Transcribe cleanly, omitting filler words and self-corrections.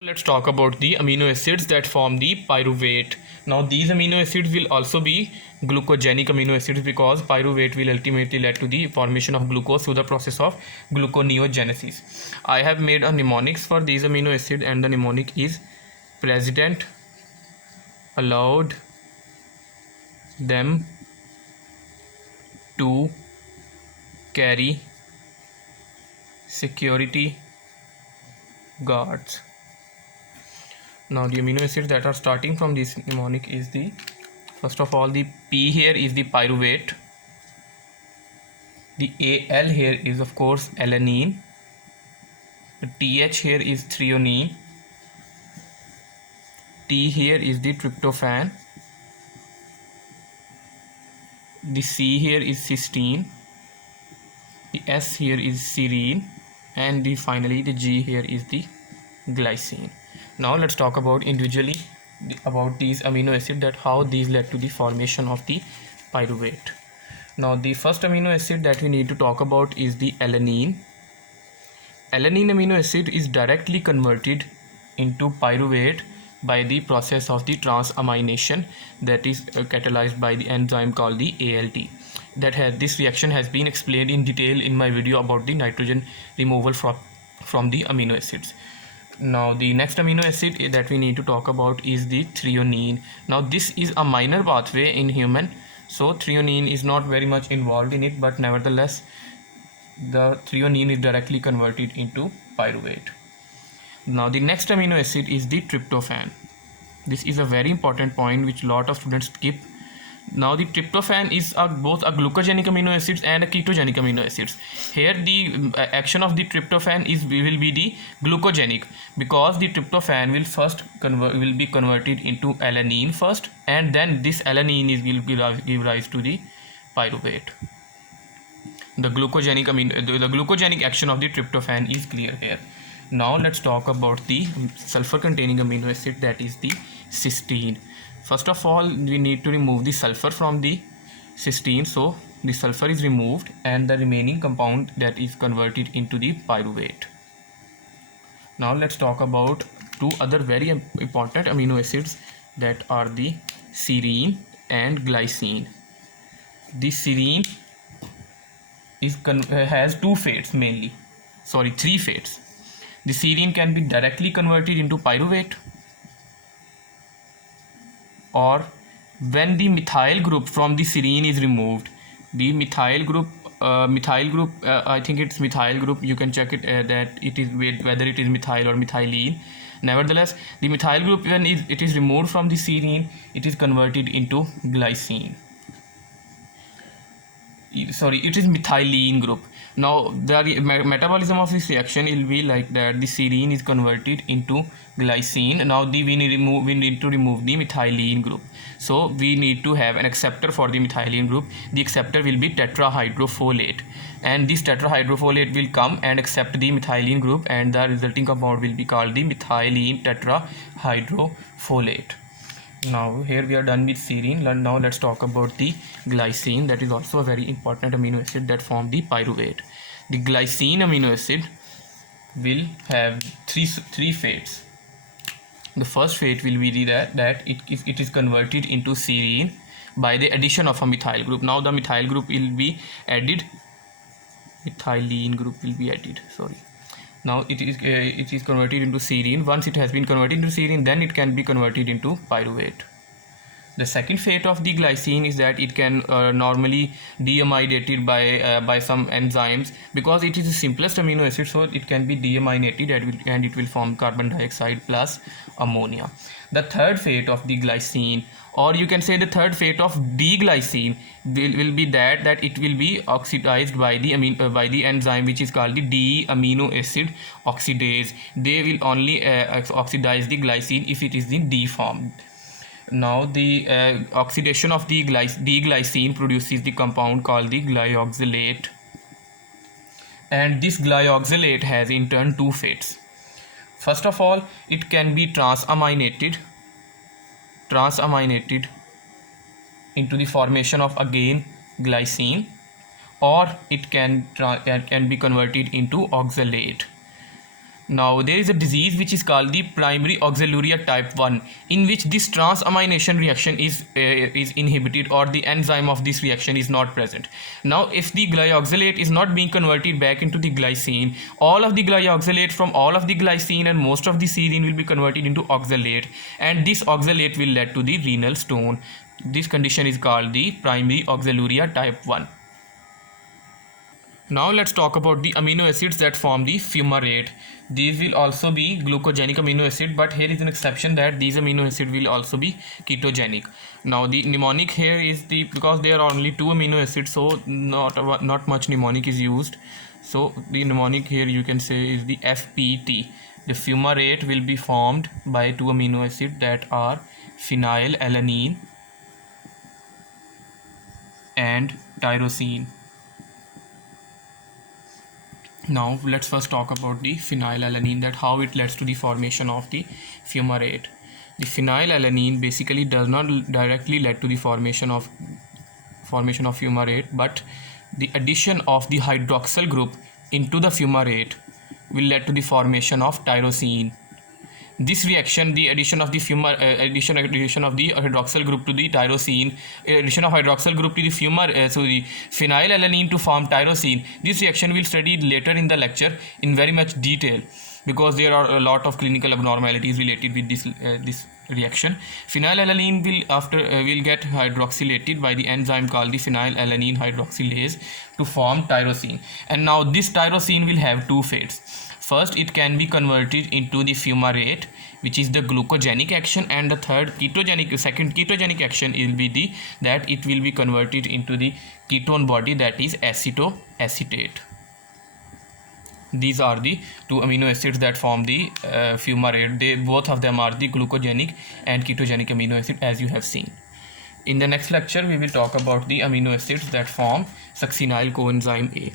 Let's talk about the amino acids that form the pyruvate. Now these amino acids will also be glucogenic amino acids because pyruvate will ultimately lead to the formation of glucose through the process of gluconeogenesis. I have made a mnemonics for these amino acids, and the mnemonic is: President allowed them to carry security guards. Now the amino acids that are starting from this mnemonic is the, first of all, the P here is the pyruvate, the Al here is of course alanine, the TH here is threonine, T here is the tryptophan, the C here is cysteine, the S here is serine, and finally the G here is the glycine. Now let's talk about individually about these amino acids, that how these led to the formation of the pyruvate. Now the first amino acid that we need to talk about is the alanine. Alanine amino acid is directly converted into pyruvate by the process of the transamination, that is catalyzed by the enzyme called the ALT. This reaction has been explained in detail in my video about the nitrogen removal from the amino acids. Now the next amino acid that we need to talk about is the threonine. Now this is a minor pathway in human, so threonine is not very much involved in it, but nevertheless the threonine is directly converted into pyruvate. Now the next amino acid is the tryptophan. This is a very important point which lot of students skip. Now the tryptophan is both a glucogenic amino acids and a ketogenic amino acids. Here the action of the tryptophan will be the glucogenic, because the tryptophan will be converted into alanine first, and then this alanine will give rise to the pyruvate. The glucogenic action of the tryptophan is clear here. Now let's talk about the sulfur containing amino acid, that is the cysteine. First of all, we need to remove the sulfur from the cysteine, so the sulfur is removed and the remaining compound that is converted into the pyruvate. Now let's talk about two other very important amino acids, that are the serine and glycine. The serine has three fates. The serine can be directly converted into pyruvate, or when the methyl group from the serine is removed, the methyl group, I think it's methyl group, you can check it that it is whether it is methyl or methylene. Nevertheless, the methyl group, when it is removed from the serine, it is converted into glycine. It is methylene group. Now the metabolism of this reaction will be like that: the serine is converted into glycine. Now we need to remove the methylene group, so we need to have an acceptor for the methylene group. The acceptor will be tetrahydrofolate, and this tetrahydrofolate will come and accept the methylene group, and the resulting compound will be called the methylene tetrahydrofolate. Now here we are done with serine. Now let's talk about the glycine, that is also a very important amino acid that form the pyruvate. The glycine amino acid will have three fates. The first fate will be that it is converted into serine by the addition of a methyl group. Now the methyl group will be added, methylene group will be added, now it is converted into serine. Once it has been converted into serine, then it can be converted into pyruvate. The second fate of the glycine is that it can normally deamidated by some enzymes, because it is the simplest amino acid, so it can be deaminated and it will form carbon dioxide plus ammonia. The third fate of the glycine, or you can say the third fate of deglycine, will be that it will be oxidized by the enzyme which is called the D-amino acid oxidase. They will only oxidize the glycine if it is in D form. Now the oxidation of the deglycine produces the compound called the glyoxylate, and this glyoxylate has in turn two fates. First of all, it can be transaminated into the formation of again glycine, or it can be converted into oxalate. Now there is a disease which is called the primary auxiliaria type 1, in which this transamination reaction is inhibited, or the enzyme of this reaction is not present. Now if the glyoxylate is not being converted back into the glycine, all of the glyoxylate from all of the glycine and most of the serine will be converted into oxalate, and this oxalate will lead to the renal stone. This condition is called the primary auxiliaria type 1. Now let's talk about the amino acids that form the fumarate. These will also be glucogenic amino acid, but here is an exception that these amino acid will also be ketogenic. Now the mnemonic here is because there are only 2 amino acids, so not much mnemonic is used. So the mnemonic here you can say is the FPT. The fumarate will be formed by 2 amino acids that are phenylalanine and tyrosine. Now let's first talk about the phenylalanine, that how it leads to the formation of the fumarate. The phenylalanine basically does not directly lead to the formation of fumarate, but the addition of the hydroxyl group into the fumarate will lead to the formation of tyrosine. This reaction, the addition of the addition of the hydroxyl group to the tyrosine, addition of hydroxyl group to the the phenylalanine to form tyrosine. This reaction we'll study later in the lecture in very much detail, because there are a lot of clinical abnormalities related with this reaction. Phenylalanine will get hydroxylated by the enzyme called the phenylalanine hydroxylase to form tyrosine. And now this tyrosine will have 2 fates. First, it can be converted into the fumarate, which is the glucogenic action, and the second ketogenic action will be that it will be converted into the ketone body, that is acetoacetate. These are the 2 amino acids that form the fumarate. Both of them are the glucogenic and ketogenic amino acid, as you have seen. In the next lecture, we will talk about the amino acids that form succinyl coenzyme A.